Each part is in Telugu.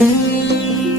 Müzik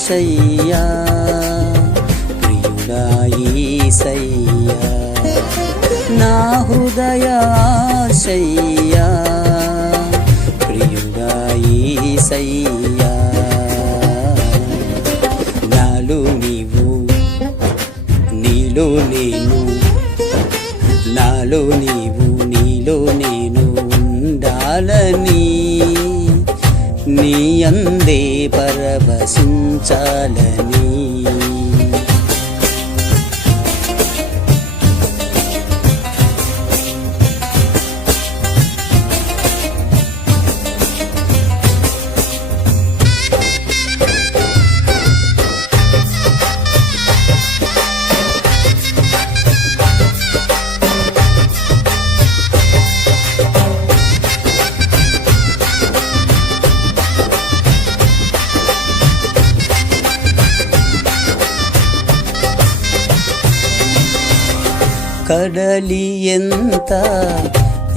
హృదయాశయ్యా ప్రియుడాయీసయ్యా నా హృదయాశయ్యా. ప్రియుడాయీసయ్యా నాలో నీవు నీలో నేను నాలో నీవు నీలో నేను ఉండాలని నీ అందే పరవశించాలని. ಕಡಲಿ ಎಂತ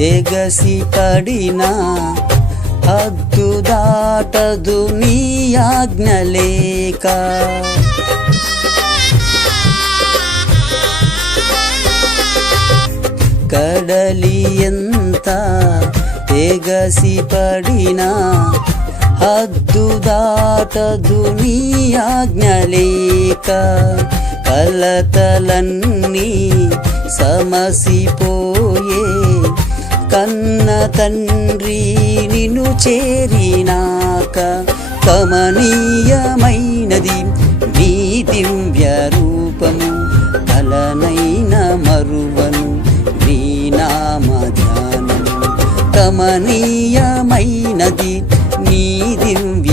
ಎಗಸಿ ಕಡಿನ? ಹದ್ದು ದಾಟದು ನೀಯಾಜ್ಞಲೇಕ ಕಡಲಿಯಂತ ಎಗಸಿ ಪಡಿನ ಹದ್ದು ದಾಟದು ನೀಯಾಜ್ಞಲೇಕ ಕಲತಲನ್ನೀ సమసిపోయే కన్న తండ్రి నిన్ను చేరినాక కమనీయమైనది నీ దివ్య రూపము కలనైన మరువను నీ నామ ధ్యానము. కమనీయమైనది నీ దివ్య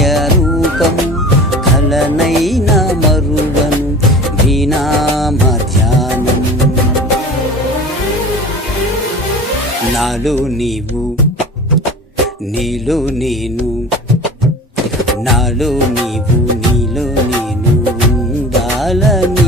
నాలో నీవు నీలో నేను నాలో నీవు నీలో నేను ఉండాలని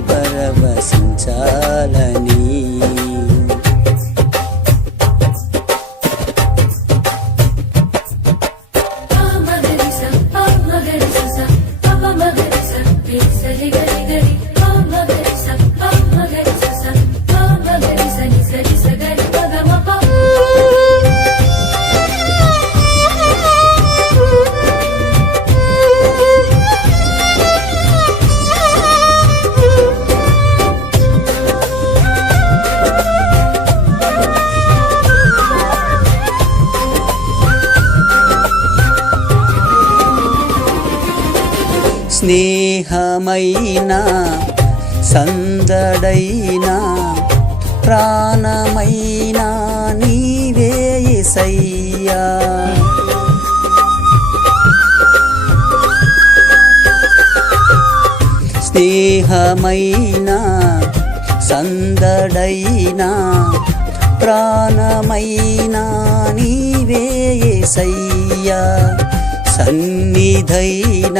స్నేహమైన సందడైన ప్రాణమైన నీవే సయ్యా స్నేహమైన సందడైన ప్రాణమైన నీవే సయ్యా సన్నిధైన